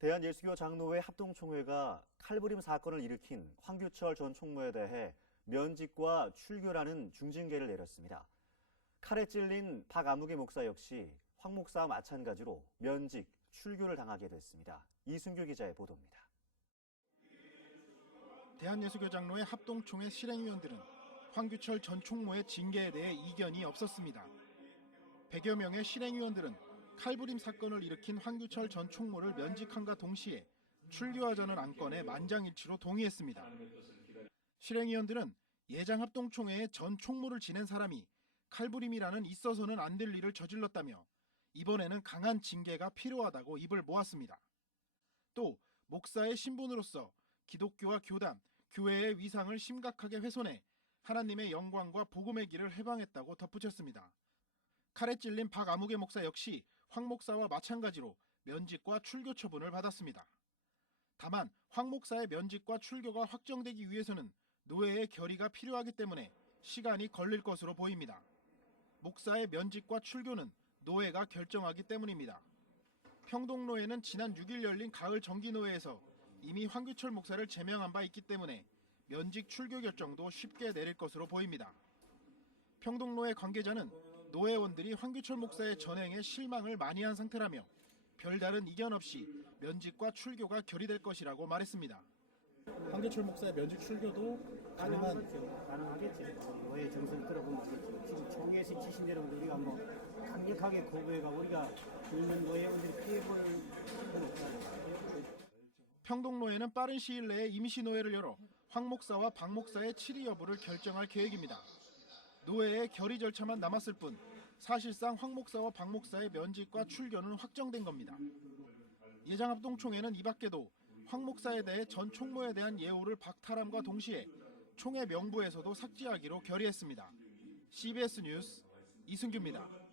대한예수교 장로회 합동총회가 칼부림 사건을 일으킨 황규철 전 총무에 대해 면직과 출교라는 중징계를 내렸습니다. 칼에 찔린 박아무개 목사 역시 황 목사와 마찬가지로 면직, 출교를 당하게 됐습니다. 이순규 기자의 보도입니다. 대한예수교 장로회 합동총회 실행위원들은 황규철 전 총무의 징계에 대해 이견이 없었습니다. 100여 명의 실행위원들은 칼부림 사건을 일으킨 황규철 전 총무를 면직함과 동시에 출교하자는 안건에 만장일치로 동의했습니다. 실행위원들은 예장 합동총회의 전 총무를 지낸 사람이 칼부림이라는 있어서는 안 될 일을 저질렀다며 이번에는 강한 징계가 필요하다고 입을 모았습니다. 또 목사의 신분으로서 기독교와 교단, 교회의 위상을 심각하게 훼손해 하나님의 영광과 복음의 길을 해방했다고 덧붙였습니다. 칼에 찔린 박아무개 목사 역시 황 목사와 마찬가지로 면직과 출교 처분을 받았습니다. 다만 황 목사의 면직과 출교가 확정되기 위해서는 노예의 결의가 필요하기 때문에 시간이 걸릴 것으로 보입니다. 목사의 면직과 출교는 노예가 결정하기 때문입니다. 평동로에는 지난 6일 열린 가을 정기노회에서 이미 황규철 목사를 제명한 바 있기 때문에 면직 출교 결정도 쉽게 내릴 것으로 보입니다. 평동로회 관계자는 노회원들이 황규철 목사의 전행에 실망을 많이 한 상태라며 별다른 이견 없이 면직과 출교가 결의될 것이라고 말했습니다. 황규철 목사의 면직 출교도 가능한. 가능하겠지. 노예 정서를 들어보면 지금 총회에서 지신 여러분들 우리가 뭐 강력하게 거부해가 우리가 있는 노예원들이 피해볼 건 없잖아요. 평동로에는 빠른 시일 내에 임시 노회를 열어 황 목사와 박 목사의 치리 여부를 결정할 계획입니다. 노회의 결의 절차만 남았을 뿐 사실상 황 목사와 박 목사의 면직과 출교는 확정된 겁니다. 예장합동총회는 이 밖에도 황 목사에 대해 전 총무에 대한 예우를 박탈함과 동시에 총회 명부에서도 삭제하기로 결의했습니다. CBS 뉴스 이승규입니다.